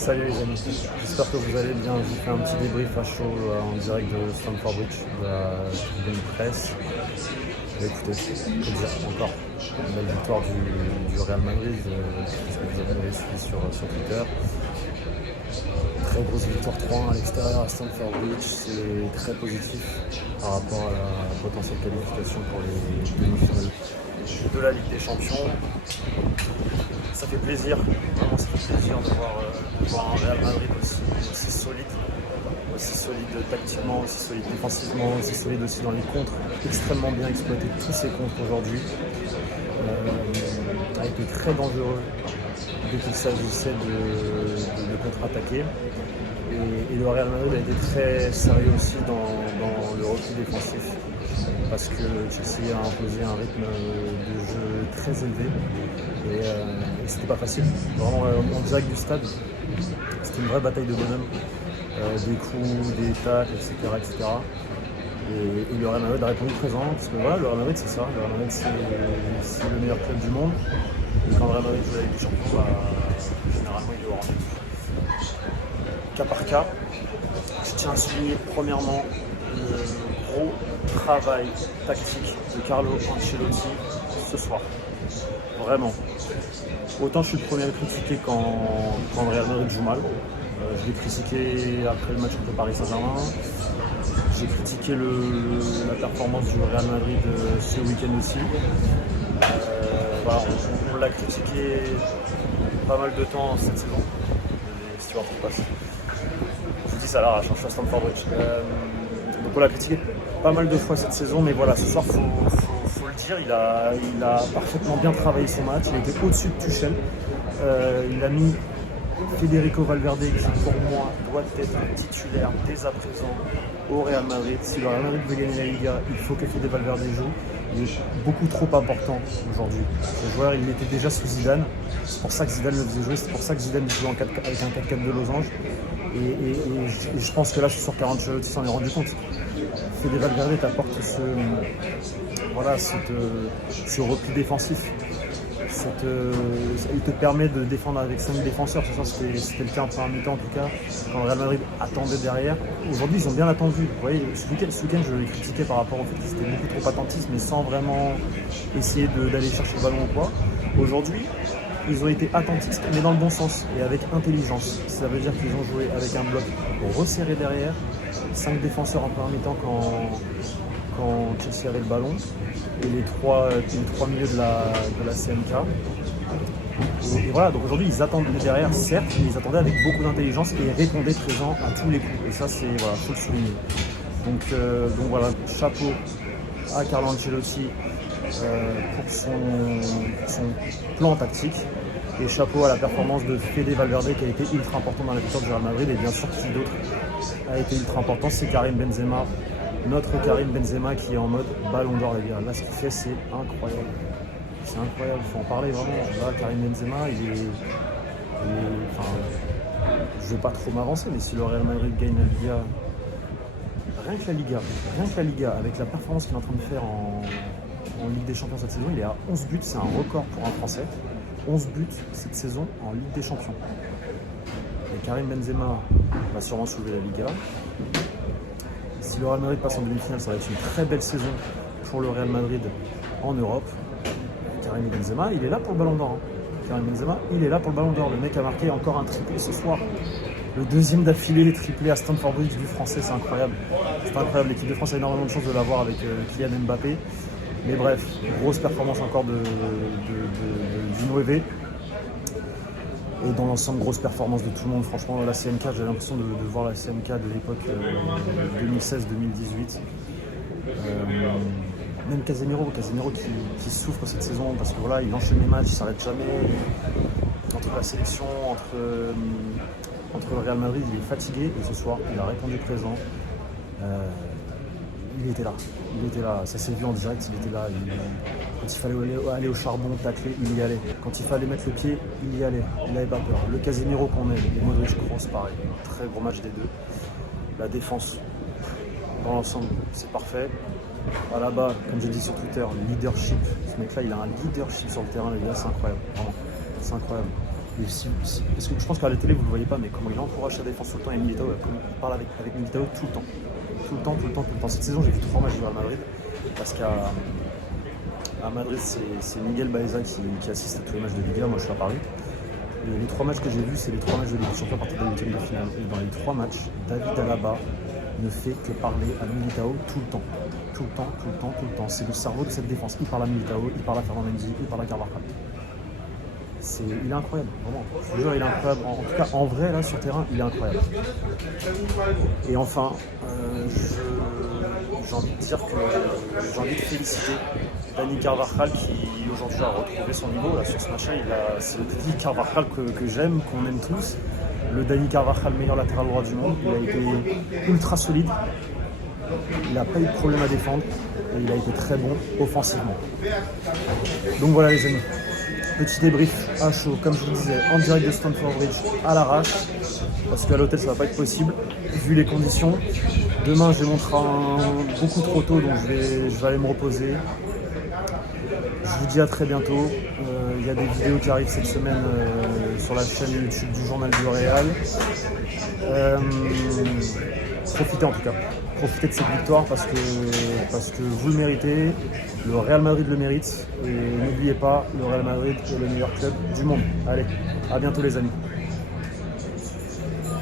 Salut les amis, j'espère que vous allez bien. Je vous fais un petit débrief à chaud en direct de Stamford Bridge, de la tribune presse. Et écoutez, que dire encore une belle victoire du Real Madrid, parce que vous avez suivi sur Twitter. Très grosse victoire 3-1 à l'extérieur à Stamford Bridge, c'est très positif par rapport à la potentielle qualification pour les demi-finales de la Ligue des Champions. Ça fait plaisir, vraiment ça fait plaisir de voir un Real Madrid aussi solide tactiquement, aussi solide défensivement, aussi solide aussi dans les contres, extrêmement bien exploité tous ses contres aujourd'hui, a été très dangereux dès qu'il s'agissait de contre-attaquer. Et le Real Madrid a été très sérieux aussi dans le repli défensif parce que Chelsea a imposé un rythme de jeu très élevé et c'était pas facile. Vraiment en direct du stade, c'était une vraie bataille de bonhomme, des coups, des tacles, etc. Et le Real Madrid a répondu présent parce que voilà, le Real Madrid c'est ça, le Real Madrid c'est le meilleur club du monde. Et quand le Real Madrid joue la Ligue des Champions, généralement il est au rendez-vous. Cas par cas, je tiens à souligner premièrement le gros travail tactique de Carlo Ancelotti ce soir. Vraiment. Autant je suis le premier à le critiquer quand le Real Madrid joue mal. Je l'ai critiqué après le match contre Paris Saint-Germain. J'ai critiqué la performance du Real Madrid ce week-end aussi. Voilà, on l'a critiqué pas mal de temps cette saison. Les stewards qui passent. Je vous dis ça à l'arrache, je suis à Stamford Bridge. Donc on l'a critiqué pas mal de fois cette saison, mais voilà, ce soir faut le dire, il a parfaitement bien travaillé son match, il était au-dessus de Tuchel. Il a mis Federico Valverde qui pour moi doit être titulaire dès à présent au Real Madrid. Si le Real Madrid veut gagner la Liga, il faut que Fede Valverde joue. Il est beaucoup trop important aujourd'hui. Ce joueur, il était déjà sous Zidane. C'est pour ça que Zidane le faisait jouer. C'est pour ça que Zidane jouait avec un 4-4 de losange. Et je pense que là, je suis sûr qu'Ancelotti s'en est rendu compte. Fede Valverde t'apporte ce repli défensif. Il te permet de défendre avec 5 défenseurs. C'était le cas en première mi-temps en tout cas, quand le Real Madrid attendait derrière. Aujourd'hui, ils ont bien attendu. Vous voyez, ce week-end, je les critiquais par rapport au fait qu'ils étaient beaucoup trop attentifs, mais sans vraiment essayer d'aller chercher le ballon ou quoi. Aujourd'hui, ils ont été attentistes, mais dans le bon sens et avec intelligence. Ça veut dire qu'ils ont joué avec un bloc resserré derrière, 5 défenseurs en première mi-temps quand Chelsea avait le ballon, et les trois milieux de la CMK. Et voilà, donc aujourd'hui ils attendaient derrière, certes, mais ils attendaient avec beaucoup d'intelligence et ils répondaient présent à tous les coups. Et ça, faut le souligner. Donc voilà, chapeau à Carlo Ancelotti pour son plan tactique. Et chapeau à la performance de Fede Valverde qui a été ultra important dans la victoire du Real Madrid. Et bien sûr, qui d'autre a été ultra important, c'est Karim Benzema. Notre Karim Benzema qui est en mode ballon d'or, les gars. Là, ce qu'il fait, c'est incroyable. C'est incroyable, il faut en parler vraiment. Là, Karim Benzema, je ne vais pas trop m'avancer, mais si le Real Madrid gagne la Liga, rien que la Liga, avec la performance qu'il est en train de faire en Ligue des Champions cette saison, il est à 11 buts, c'est un record pour un Français. 11 buts cette saison en Ligue des Champions. Et Karim Benzema va sûrement soulever la Liga. Si le Real Madrid passe en demi-finale, ça va être une très belle saison pour le Real Madrid en Europe. Karim Benzema, il est là pour le Ballon d'Or. Karim Benzema, il est là pour le Ballon d'Or. Le mec a marqué encore un triplé ce soir. Le deuxième d'affilée, les triplés à Stamford Bridge du Français, c'est incroyable. C'est incroyable. L'équipe de France a énormément de chance de l'avoir avec Kylian Mbappé. Mais bref, grosse performance encore de Ginouévé. Et dans l'ensemble, grosse performance de tout le monde. Franchement, la CMK, j'ai l'impression de voir la CMK de l'époque 2016-2018. Même Casemiro qui souffre cette saison parce que voilà, il enchaîne les matchs, il ne s'arrête jamais. Entre la sélection, entre le Real Madrid, il est fatigué. Et ce soir, il a répondu présent. Il était là, ça s'est vu en direct, il était là. Quand il fallait aller au charbon, tacler, il y allait. Quand il fallait mettre le pied, il y allait. Il n'avait pas peur. Le Casemiro qu'on aime, et Modric Kroos, pareil. Très gros match des deux. La défense, dans l'ensemble, c'est parfait. Là-bas, comme j'ai dit sur Twitter, le leadership. Ce mec-là, il a un leadership sur le terrain, les gars, c'est incroyable. Vraiment, c'est incroyable. Et parce que je pense qu'à la télé, vous ne le voyez pas, mais comment il encourage sa défense tout le temps et Militao, comment il parle avec Militao tout le temps. Tout le temps, tout le temps, tout le temps. Cette saison, j'ai vu 3 matchs du Real Madrid, parce qu'à Madrid, c'est Miguel Baeza qui assiste à tous les matchs de Liga, moi je suis à Paris. Et les 3 matchs que j'ai vus, c'est les 3 matchs de Ligue des Champions à partir de la 8e de finale. Et dans les 3 matchs, David Alaba ne fait que parler à Militao tout le temps. Tout le temps, tout le temps, tout le temps. C'est le cerveau de cette défense. Il parle à Militao, il parle à Fernand Mendy, il parle à Carvajal. Il est incroyable, vraiment. Je vous jure, il est incroyable. En tout cas, en vrai, là, sur terrain, il est incroyable. Et enfin, j'ai envie de dire que j'ai envie de féliciter Dani Carvajal qui aujourd'hui a retrouvé son niveau. Là, sur ce match-là, c'est le petit Carvajal que j'aime, qu'on aime tous. Le Dani Carvajal, meilleur latéral droit du monde. Il a été ultra solide. Il n'a pas eu de problème à défendre. Et il a été très bon offensivement. Donc voilà les amis. Petit débrief à chaud, comme je vous disais, en direct de Stamford Bridge à l'arrache, parce qu'à l'hôtel ça va pas être possible, vu les conditions. Demain j'ai mon train beaucoup trop tôt, donc je vais aller me reposer. Je vous dis à très bientôt. Il y a des vidéos qui arrivent cette semaine sur la chaîne YouTube du Journal du Real. Profitez en tout cas. Profitez de cette victoire parce que vous le méritez, le Real Madrid le mérite et n'oubliez pas, le Real Madrid est le meilleur club du monde. Allez, à bientôt les amis.